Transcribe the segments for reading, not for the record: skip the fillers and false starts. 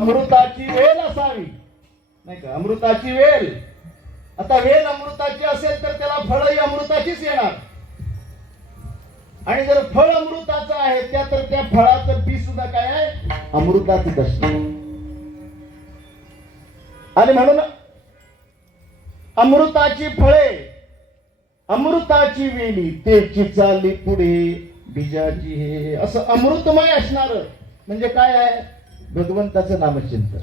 अमृताची वेल असावी, नाही का? अमृताची वेल. आता वेल अमृताची असेल तर त्याला फळही अमृताचीच येणार. आणि जर फळ अमृताचं आहे तर त्या फळाचं बी सुद्धा काय आहे? अमृताचंच असतं. आणि म्हणून अमृताची फळे, अमृताची वेली, तेची चाली पुढे बीजाची हे, असं अमृतमय असणार म्हणजे काय आहे? भगवंताचं नामचिंतन.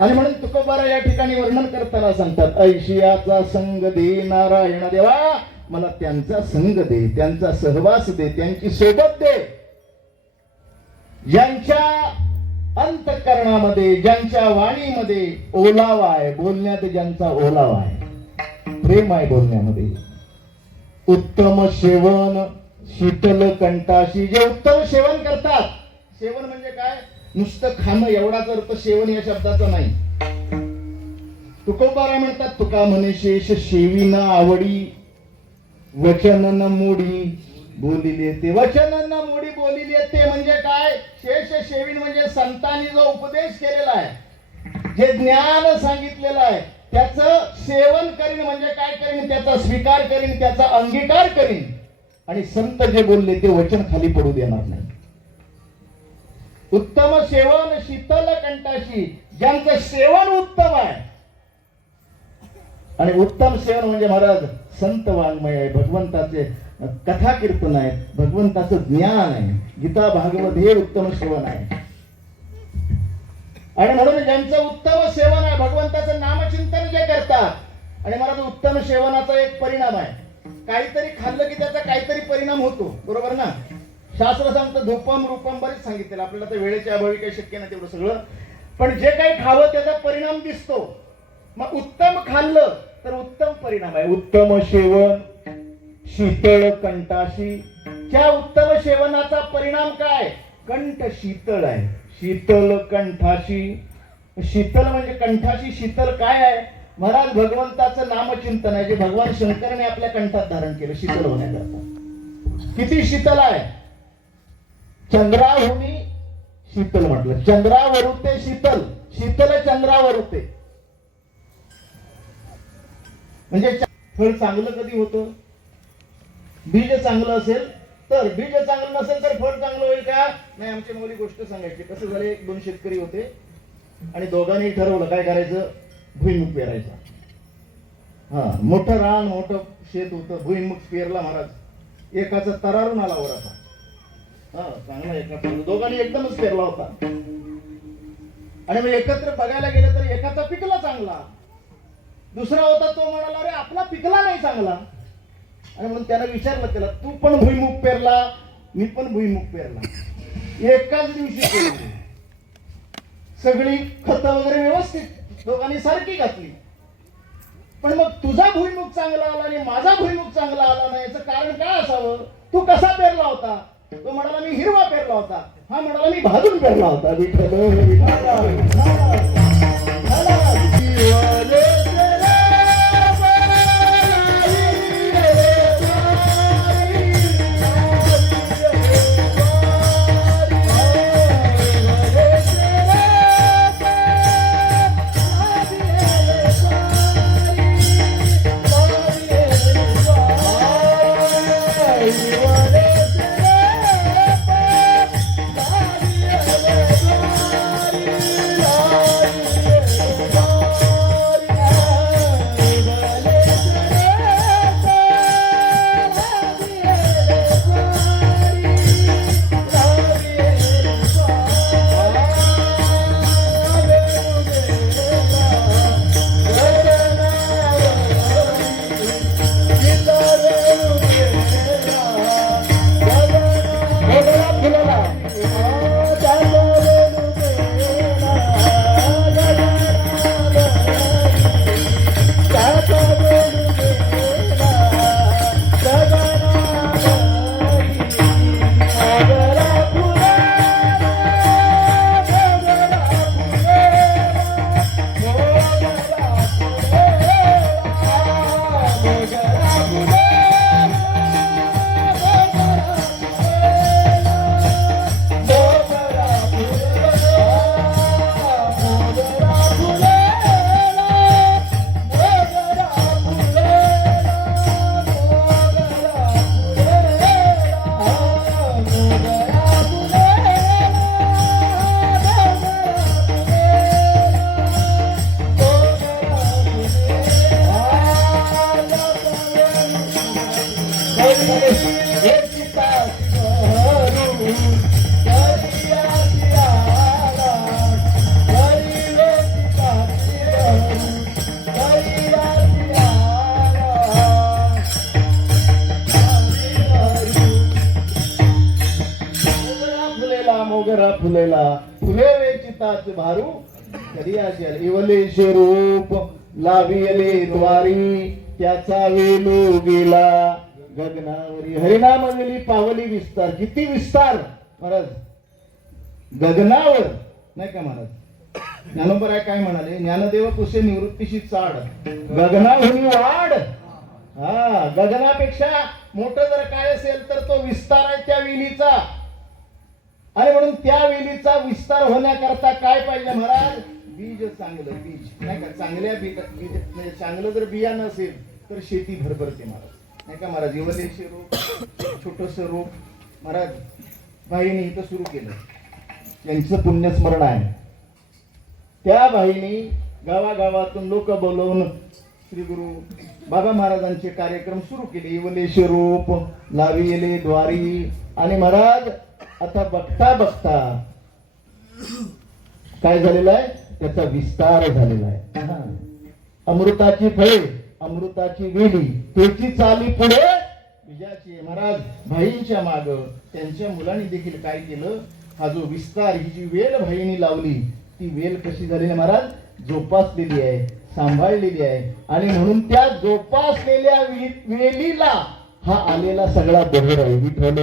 आणि म्हणून तुकोबारा या ठिकाणी वर्णन करताना सांगतात, ऐशियाचा संग दे नारायण देवा, मला त्यांचा संग दे, त्यांचा सहवास दे, त्यांची सोबत दे. ज्यांच्या अंतःकरणामध्ये, ज्यांच्या वाणीमध्ये ओलावा आहे, बोलण्यात ज्यांचा ओलावा आहे, प्रेम आहे बोलण्यामध्ये. उत्तम सेवन शीतल कंठाशी, जे उत्तम सेवन करतात. सेवन म्हणजे काय? नुसतं खाणं एवढाच अर्थ सेवन या शब्दाचा नाही. तुकोबारा म्हणतात, तुका म्हणे शेष सेविन आवडी, वचन न मोडी बोलिले ते. वचन न मोडी बोलिले ते म्हणजे काय? शेष सेविन म्हणजे संतांनी जो उपदेश केलेला आहे, जे ज्ञान सांगितलेलं आहे, त्याचं सेवन करीन म्हणजे काय करीन? त्याचा स्वीकार करीन, त्याचा अंगीकार करीन. आणि संत जे बोलले ते वचन खाली पडू देणार नाही. उत्तम सेवन शीतल कंठाशी, ज्यांचं सेवन उत्तम आहे. आणि उत्तम सेवन म्हणजे महाराज संत वाङ्मय आहे, भगवंताचे कथा कीर्तन आहे, भगवंताचं ज्ञान आहे, गीता भागवत हे उत्तम सेवन आहे. आणि म्हणून ज्यांचं उत्तम सेवन आहे, भगवंताचं नामचिंतन जे करतात. आणि महाराज उत्तम सेवनाचा एक परिणाम आहे, काहीतरी खाल्लं की त्याचा काहीतरी परिणाम होतो, बरोबर ना? शास्त्र सांगतं धूपम रूपम बरेच सांगितलेलं, आपल्याला तर वेळेच्या अभावी काही शक्य नाही तेवढं सगळं. पण जे काही खावं त्याचा परिणाम दिसतो. मग उत्तम खाल्लं तर उत्तम परिणाम आहे. उत्तम सेवन शीतळ कंठाशी, त्या उत्तम सेवनाचा परिणाम काय? कंठ शीतळ आहे. शीतल कंठाशी, शीतल म्हणजे कंठाशी शीतल काय आहे? महाराज भगवंताचं नामचिंतन आहे, जे भगवान शंकरने आपल्या कंठात धारण केलं शीतल होण्याकरता. किती शीतल आहे? चंद्राहुनी शीतल म्हटलं. चंद्रावरुते शीतल, शीतल चंद्रावरुते. म्हणजे फळ चांगलं कधी होतं? बीज चांगलं असेल तर. बीज चांगलं नसेल तर फळ चांगलं होईल का? नाही. आमची मोठी गोष्ट सांगायची. कसं झालं, एक दोन शेतकरी होते आणि दोघांनी ठरवलं काय करायचं? भुईमुग पेरायचा. मोठं रान, मोठं शेत होतं, भुईमुग पेरला महाराज. एकाचा तरारून आला वर असा, चांगला एका, दोघांनी एकदमच पेरला होता. आणि मग एकत्र बघायला गेलं तर एकाचा पिकला चांगला, दुसरा होता तो म्हणाला अरे आपला पिकला नाही चांगला. आणि म्हणून त्यानं विचारलं त्याला, तू पण भुईमुग पेरला, मी पण भुईमुग पेरला, एकाच दिवशी पेरली, सगळी खत वगैरे व्यवस्थित दोघांनी सारखी घातली. पण मग तुझा भुईमुग चांगला आला आणि माझा भुईमुग चांगला आला नाही, याचं कारण काय असावं? तू कसा पेरला होता? तो म्हणाला मी हिरवा पेरला होता. हा म्हणाला मी भाजून पेरला होता. ठेवे चिताच भारू कधी असेल इवलेशे रूप लाविले द्वारी त्याचा वेलू गेला गगनावरी. हरिनाम वेली पावली विस्तार. किती विस्तार महाराज गगनावर नाही का महाराज. ज्ञानोबराय काय म्हणाले, ज्ञानदेव कुसे निवृत्तीशी चाड गगनावरी वाढ. हा गगनापेक्षा मोठं जर काय असेल तर तो विस्तार आहे त्या वेलीचा. आणि म्हणून त्या वेलीचा विस्तार होण्याकरता काय पाहिजे महाराज, बीज चांगलं बीज नाही का. चांगल्या बीज म्हणजे चांगलं जर बिया नसेल तर शेती भरभरते महाराज नाही का महाराज. इवलेशे रूप छोटस रूप महाराज बाईने इथं सुरू केलं. त्यांचं पुण्यस्मरण आहे. त्या बाईने गावागावातून लोक बोलवून श्री गुरु बाबा महाराजांचे कार्यक्रम सुरू केले. इवलेशे रूप लाविले द्वारी. आणि महाराज आता बघता बघता काय झालेलं आहे, त्याचा विस्तार झालेला आहे. अमृताची फळे अमृताची वेली त्याची चाली पुढे विजयाची. महाराज भाईंच्या माग त्यांच्या मुलांनी देखील काय केलं, हा जो विस्तार ही जी वेल भाईंनी लावली ती वेल कशी झालेली महाराज, जोपासलेली आहे, सांभाळलेली आहे. आणि म्हणून त्या जोपासलेल्या वेलीला हा आलेला सगळा बहर आहे. विठ्ठल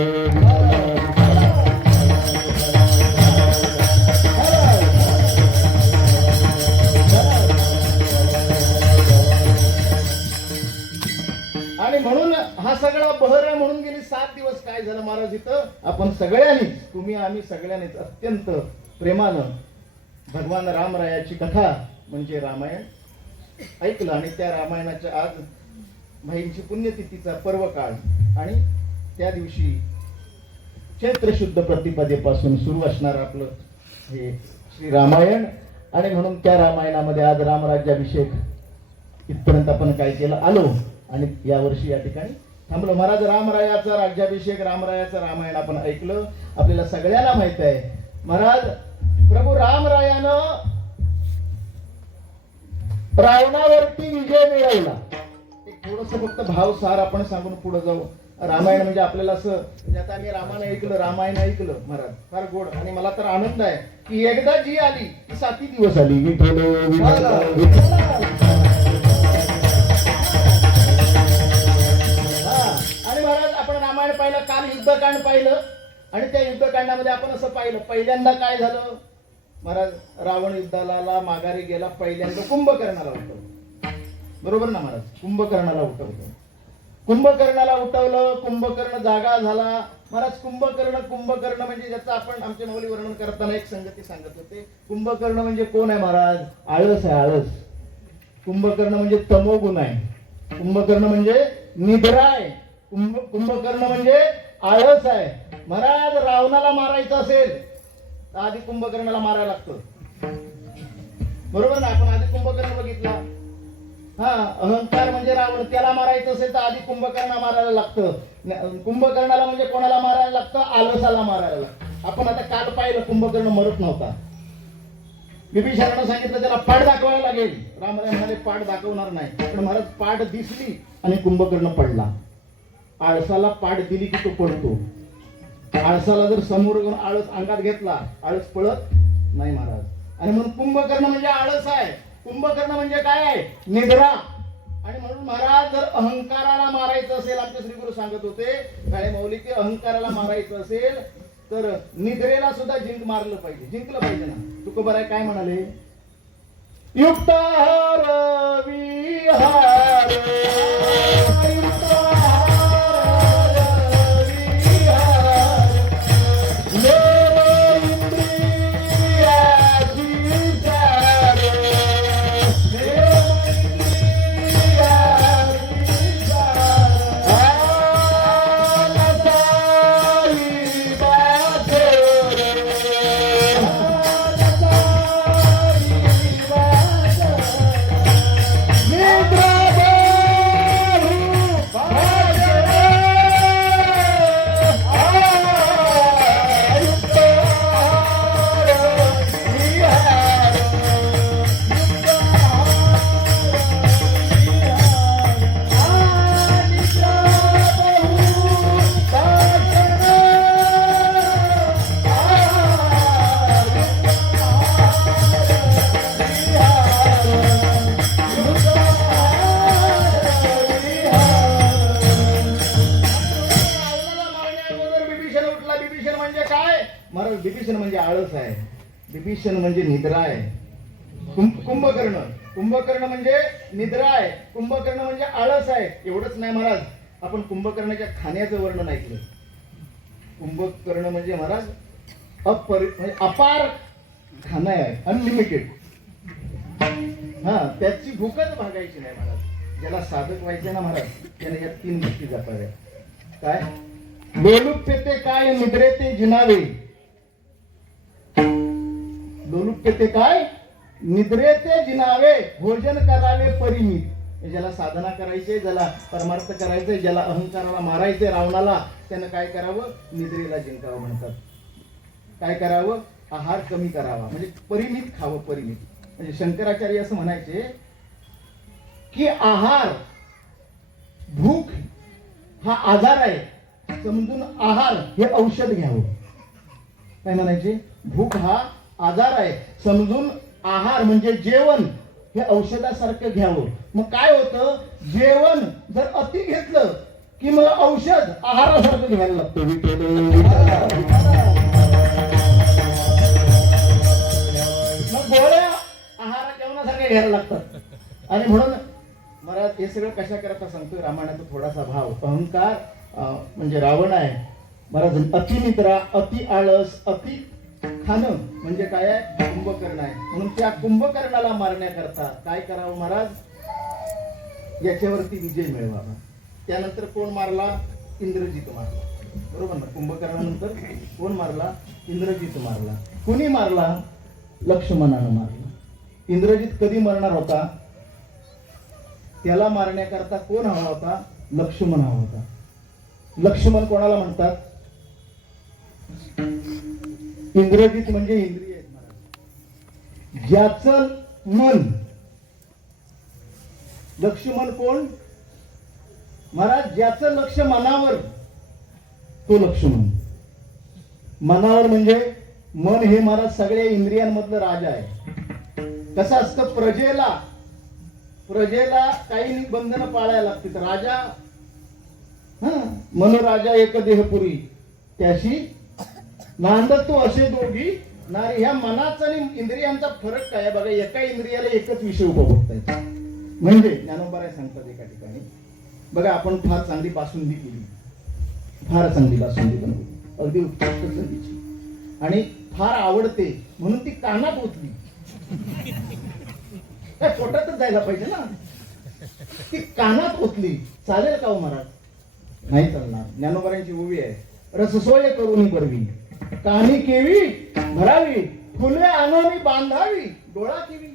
आणि म्हणून हा सगळा बहर आहे. म्हणून गेली 7 दिवस काय झालं महाराज, इथं आपण सगळ्यांनीच तुम्ही आम्ही सगळ्यांनीच अत्यंत प्रेमानं भगवान रामरायाची कथा म्हणजे रामायण ऐकलं. आणि त्या रामायणाच्या आज भाईंची पुण्यतिथीचा पर्व काळ आणि त्या दिवशी चैत्र शुद्ध प्रतिपदेपासून सुरू असणार आपलं हे श्री रामायण. आणि म्हणून त्या रामायणामध्ये आज रामराज्याभिषेक इथपर्यंत आपण काय केलं आलो. आणि यावर्षी या ठिकाणी थांबलो. महाराज रामरायाचा राज्याभिषेक रामरायाचं रामायण आपण ऐकलं. आपल्याला सगळ्यांना माहित आहे महाराज प्रभू रामरायानं रावणावरती विजय मिळवला. एक थोडस फक्त भावसार आपण सांगून पुढे जाऊ. रामायण म्हणजे आपल्याला असं म्हणजे आता आम्ही रामायण ऐकलं महाराज फार गोड. आणि मला तर आनंद आहे की एकदा जी आली ती 7 दिवस आली. आणि महाराज आपण रामायण पाहिलं, काल युद्धकांड पाहिलं. आणि त्या युद्धकांडामध्ये आपण असं पाहिलं पहिल्यांदा काय झालं महाराज, रावण युद्धाला माघारी गेला. पहिल्यांदा कुंभकर्णाला उठवलं. बरोबर ना महाराज, कुंभकर्णाला उठवलं. कुंभकर्णाला उठवलं. कुंभकर्ण जागा झाला महाराज. कुंभकर्ण म्हणजे ज्याचं आपण आमच्या माऊली वर्णन करताना एक संगती सांगत होते. कुंभकर्ण म्हणजे कोण आहे महाराज, आळस आहे आळस. कुंभकर्ण म्हणजे तमोगुण आहे. कुंभकर्ण म्हणजे निद्रा आहे. कुंभकर्ण म्हणजे आळस आहे. महाराज रावणाला मारायचं असेल तर आधी कुंभकर्णाला मारायला लागतं. बरोबर ना, आपण आधी कुंभकर्ण बघितला. हा अहंकार म्हणजे रावण, त्याला मारायचं असेल तर आधी कुंभकर्णा मारायला लागतं. कुंभकर्णाला म्हणजे कोणाला मारायला लागतं, आलसाला मारायला लागतं. आपण आता काल पाहिलं कुंभकर्ण मरत नव्हता. विभीषणानं सांगितलं त्याला पाठ दाखवायला लागेल. रामराय म्हणाले पाठ दाखवणार नाही. पण महाराज पाठ दिसली आणि कुंभकर्ण पडला. आळसाला पाठ दिली की तो पडतो. आळसाला जर समोर आळस अंगात घेतला आळस पळत नाही महाराज. आणि म्हणून कुंभकर्ण म्हणजे आळस आहे. कुंभकर्ण म्हणजे काय आहे, निद्रा. आणि म्हणून महाराज जर अहंकाराला मारायचं असेल, आमचे श्रीगुरु सांगत होते काळे माऊली की अहंकाराला मारायचं असेल तर निद्रेला सुद्धा जिंकलं पाहिजे ना. तुकोबाराय काय म्हणाले, युक्ताहार विहार निद्रा आळस आहे, विभीषण म्हणजे निद्रा आहे, कुंभकर्ण कुंभकर्ण म्हणजे निद्रा आहे, कुंभकर्ण म्हणजे आळस आहे. एवढंच नाही महाराज, आपण कुंभकर्णाच्या खाण्याचं वर्णन ऐकलं. कुंभकर्ण म्हणजे महाराज म्हणजे अपार खाणं आहे, अनलिमिटेड. हा, त्याची भूकच भागायची नाही महाराज. ज्याला साधक व्हायचे ना महाराज, त्याने या 3 गोष्टी जपाव्या. काय? लोलुप्य ते काय, निद्रे ते जिनावे. लोलुप्य ते काय, निद्रे ते जिनावे, भोजन करावे परिमित. ज्याला साधना करायचे, ज्याला परमार्थ करायचे, ज्याला अहंकाराला मारायचे रावणाला, त्यानं काय करावं? निद्रेला जिंकावं म्हणतात. काय करावं? आहार कमी करावा, म्हणजे परिमित खावं. परिमित म्हणजे शंकराचार्य असं म्हणायचे की आहार, भूक हा आजार आहे समजून आहार हे औषध घ्यावं. काय म्हणायचे? भूक हा आजार आहे समजून आहार म्हणजे जेवण हे औषधासारखं घ्यावं. मग काय होतं? जेवण जर अति घेतलं की मग औषध आहारासारखं घ्यायला लागतं. मग गोळ्या आहार जेवणासारख्या घ्यायला लागतात. आणि म्हणून मला हे सगळं कशा करता सांगतोय, रामायणाचा थोडासा भाव. अहंकार म्हणजे रावण आहे महाराज, अतिनिद्रा, अति आळस, अति खाणं म्हणजे काय आहे? कुंभकर्ण आहे. म्हणून त्या कुंभकर्णाला मारण्याकरता काय करावं महाराज? याच्यावरती विजय मिळवावा. त्यानंतर कोण मारला? इंद्रजित मारला. बरोबर ना? कुंभकर्णानंतर कोण मारला? इंद्रजित मारला. कोणी मारला? लक्ष्मणानं मारला. इंद्रजित कधी मरणार होता? त्याला मारण्याकरता कोण हवा होता? लक्ष्मण हवा होता. लक्ष्मण कोणाला म्हणतात? इंद्रजित म्हणजे इंद्रिय आहेत महाराज, ज्याचं मन. लक्ष्मण कोण महाराज? ज्याचं लक्ष मनावर, तो लक्ष्मण. मनावर म्हणजे मन हे महाराज सगळ्या इंद्रियांमधलं राजा आहे. कसं असतं? प्रजेला काही बंधनं पाळायला लागतात. राजा मन राजा एक देहपुरी, त्याशी नांदतो असे दोघी नारी. ह्या मनाचा आणि इंद्रियांचा फरक काय बघा. एका इंद्रियाला एकच विषय उपभोगता येतो. म्हणजे ज्ञानोबा सांगतात एका ठिकाणी बघा, आपण फार चांगली बासुंदी केली, फार चांगली बासुंदी बनवली, अगदी उत्कृष्ट चवीची, आणि फार आवडते म्हणून ती कानात ओतली. काय पोटातच जायला पाहिजे ना. ती कानात ओतली, चालेल का हो महाराज? नाही चालणार. ज्ञानोबांची ओवी आहे, रससोय करून बरवी, कानी केवी भरावी, फुले आणून बांधावी, डोळा केवी.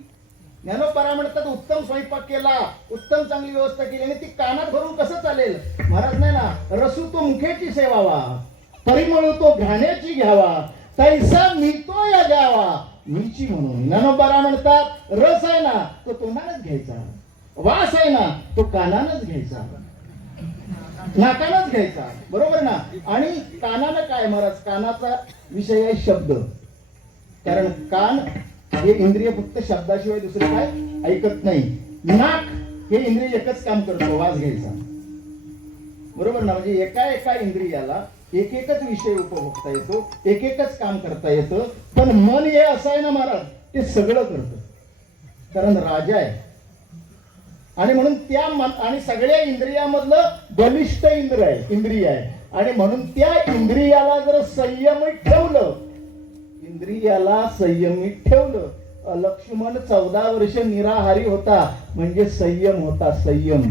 ज्ञानोबा म्हणतात उत्तम स्वयंपाक केला, उत्तम चांगली व्यवस्था केली, आणि ती कानात भरून कसं चालेल महाराज? नाही ना. रसू तो मुखेची सेवावा, परिमळू तो घाण्याची घ्यावा, तैसा मिळतो या द्यावा मीची म्हणून. ज्ञानोबा म्हणतात रस आहे ना तो तोंडानच घ्यायचा, वास आहे ना तो कानानच घ्यायचा, नाकानच घ्यायचा. बरोबर ना? आणि कानानं काय महाराज? कानाचा विषय आहे शब्द. कारण कान हे इंद्रिय फक्त शब्दाशिवाय दुसरे काय ऐकत नाही. नाक हे इंद्रिय एकच काम करतो, वास घ्यायचा. बरोबर ना? म्हणजे एका इंद्रियाला एक एकच विषय उपभोगता येतो, एक एकच काम करता येतं. पण मन हे असं आहे ना महाराज, ते सगळं करतं, कारण राजा आहे. आणि म्हणून त्या आणि सगळ्या इंद्रियामधलं बलिष्ठ इंद्रिय आहे. आणि म्हणून त्या इंद्रियाला जर संयमित ठेवलं, लक्ष्मण 14 वर्ष निराहारी होता, म्हणजे संयम होता, संयम.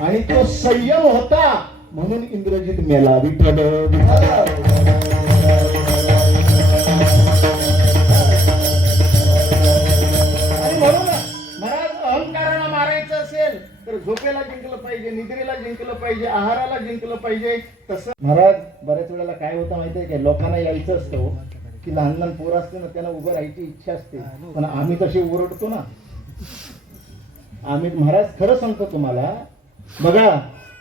आणि तो संयम होता म्हणून इंद्रजित मेला. विठ्ठल तर झोपेला जिंकलं पाहिजे, निद्रेला जिंकलं पाहिजे, आहाराला जिंकलं पाहिजे. तसं महाराज बऱ्याच वेळेला काय होतं माहिती आहे का? लोकांना यायचं असतं की लहान लहान पोरं असते ना, त्यांना उभं राहायची इच्छा असते, पण आम्ही तसे ओरडतो ना. आम्ही महाराज खरं सांगतो तुम्हाला, बघा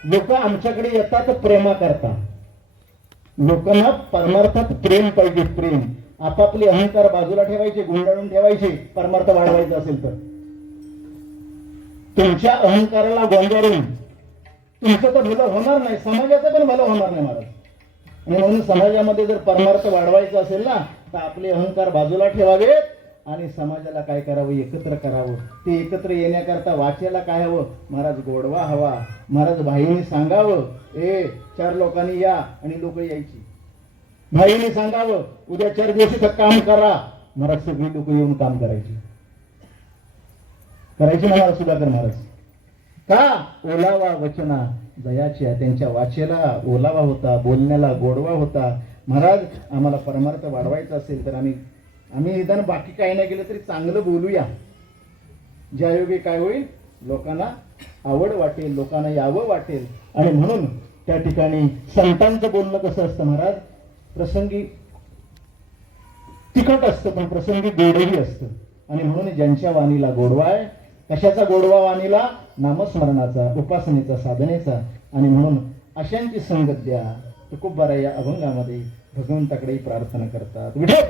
लोक आमच्याकडे येतात प्रेमा करता. लोकांना परमार्थात प्रेम पाहिजे, प्रेम. आपापले अहंकार बाजूला ठेवायचे, गुंडाळून ठेवायचे, परमार्थ वाढवायचा असेल तर. तुमच्या अहंकाराला गोंगारून तुमचं तर भलं होणार नाही, समाजाचं पण भलं होणार नाही महाराज. आणि म्हणून समाजामध्ये जर परमार्थ वाढवायचा असेल ना, आता आपले अहंकार बाजूला ठेवावेत आणि समाजाला काय करावं, एकत्र करावं. ते एकत्र येण्याकरता वाचेला काय हवं, महाराज गोडवा हवा. महाराज भाईने सांगावं, 4 लोकांनी या, आणि लोक यायची. भाईने सांगावं, उद्या 4 दिवशीचं काम करा. महाराज सगळी लोक येऊन काम करायची ना महाराज सुधाकर महाराज. का? ओलावा वचना दयाच्या. त्यांच्या वाचेला ओलावा होता, बोलण्याला गोडवा होता. महाराज आम्हाला परमार्थ वाढवायचा असेल तर आम्ही निदान बाकी काही नाही केलं तरी चांगलं बोलूया. ज्यायोगे काय होईल, लोकांना आवड वाटेल, लोकांना यावं वाटेल. आणि म्हणून त्या ठिकाणी संतांचं बोलणं कसं असतं महाराज, प्रसंगी तिखट असतं पण प्रसंगी गोडही असतं. आणि म्हणून ज्यांच्या वाणीला गोडवा आहे, कशाचा गोडवा वाणीला, नामस्मरणाचा, उपासनेचा, साधनेचा. आणि म्हणून अशांची संगत द्या. तुकोबाराया या अभंगामध्ये भगवंताकडे प्रार्थना करतात. विठ्ठल